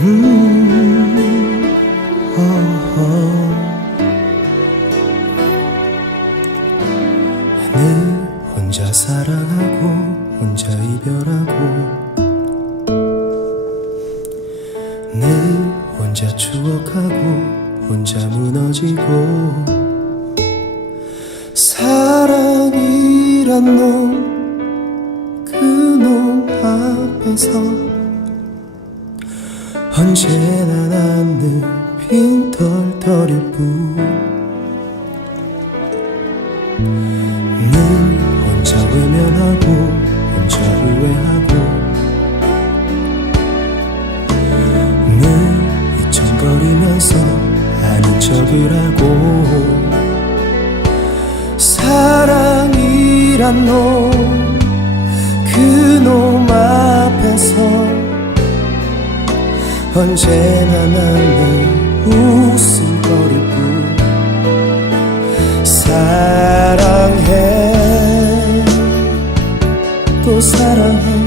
음, 혼자 사랑하고 혼자 이별하고 늘 혼자 추억하고 혼자 무너지고 사랑이란 놈 그놈 앞에서 언제나 난늘 빈털터릴 뿐. 늘 혼자 외면하고 혼자 후회하고. 늘 잊혀거리면서 아는 척을 하고. 사랑이란 놈 언제나 나는 웃음거릴 뿐 사랑해. 또 사랑해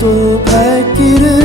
तो फकीर